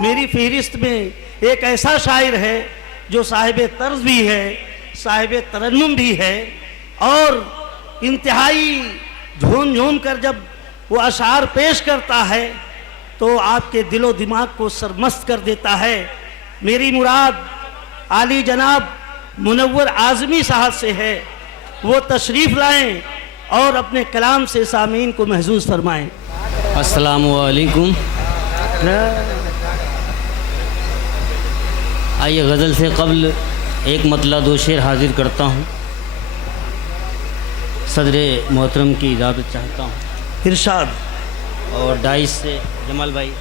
मेरी फहरिस्त में एक ऐसा शायर है जो साहिब तर्ज भी है, साहिब तरन्नुम भी है, और इंतहाई झूम झूम कर जब वो अशार पेश करता है तो आपके दिलो दिमाग को सरमस्त कर देता है। मेरी मुराद आली जनाब मुनव्वर आज़मी साहब से है, वो तशरीफ़ लाएं और अपने कलाम से सामीन को महसूस फरमाएं। अस्सलामु अलैकुम। आइए गज़ल से कब्ल एक मतला दो शेर हाजिर करता हूँ। सदरे मोहतरम की इजाज़त चाहता हूँ। इरशाद। और डाइस से जमाल भाई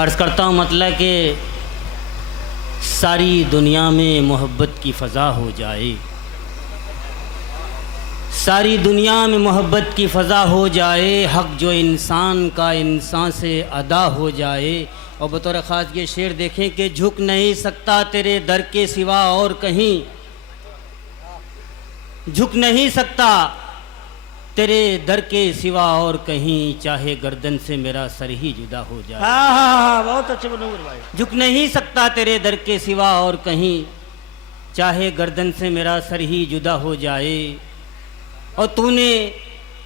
अर्ज़ करता हूँ मतला कि सारी दुनिया में मोहब्बत की फ़ज़ा हो जाए, सारी दुनिया में मोहब्बत की फ़ज़ा हो जाए, हक़ जो इंसान का इंसान से अदा हो जाए। और बतौर ख़ास ये शेर देखें कि झुक नहीं सकता तेरे दर के सिवा और कहीं, झुक नहीं सकता तेरे दर के सिवा और कहीं, चाहे गर्दन से मेरा सर ही जुदा हो जाए। बहुत अच्छे मनोहर भाई। झुक नहीं सकता तेरे दर के सिवा और कहीं, चाहे गर्दन से मेरा सर ही जुदा हो जाए। और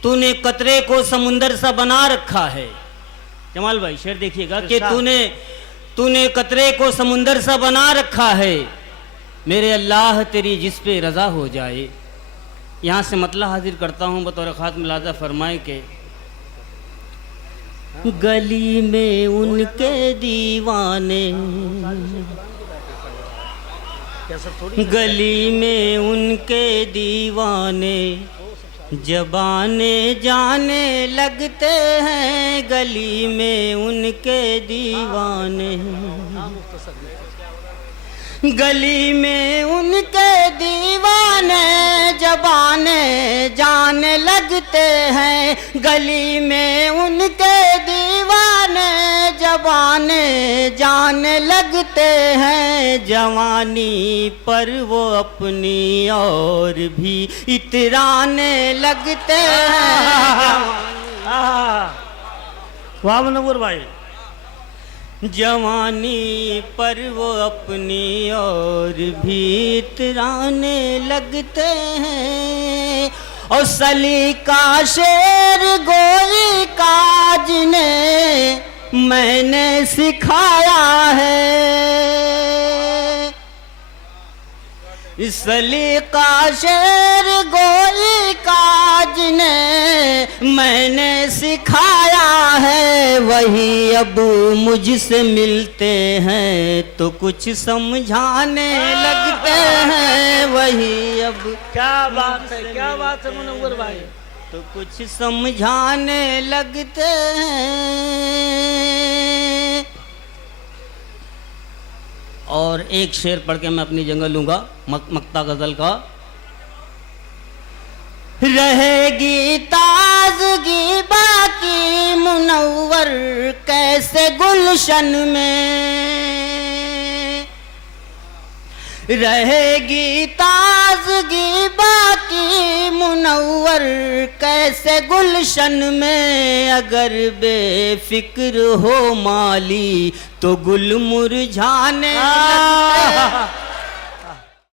तूने कतरे को समुंदर सा बना रखा है। जमाल भाई शेर देखिएगा कि तूने कतरे को समुंदर सा बना रखा है, मेरे अल्लाह तेरी जिस पे रज़ा हो जाए। यहाँ से मतला हाजिर करता हूँ बतौर ख़ास मुलाज़ा फरमाए के गली में उनके दीवाने, गली में उनके दीवाने जबाने जाने लगते हैं, गली में उनके दीवाने, गली में उनके दीवाने जबाने जाने लगते हैं, गली में उनके दीवाने जबाने जाने लगते हैं। जवानी पर वो अपनी और भी इतराने लगते हैं। वाह मनोहर भाई। जवानी पर वो अपनी और भी इतराने लगते हैं। और सलीका शेर गोली का जिन्हें मैंने सिखाया है, सलीका शेर गोली का जिन्हें मैंने सिखाया है, वही अब मुझसे मिलते हैं तो कुछ समझाने लगते हैं, वही अब। क्या बात है, क्या बात है मुनव्वर भाई। तो कुछ समझाने लगते हैं। और एक शेर पढ़ के मैं अपनी जगह लूंगा मक्ता गजल का। रहेगी ताजगी बाकी मुनव्वर कैसे गुलशन में, रहेगी ताजगी बाकी मुनव्वर कैसे गुलशन में, अगर बेफिक्र हो माली तो गुल मुरझाने लगते हैं।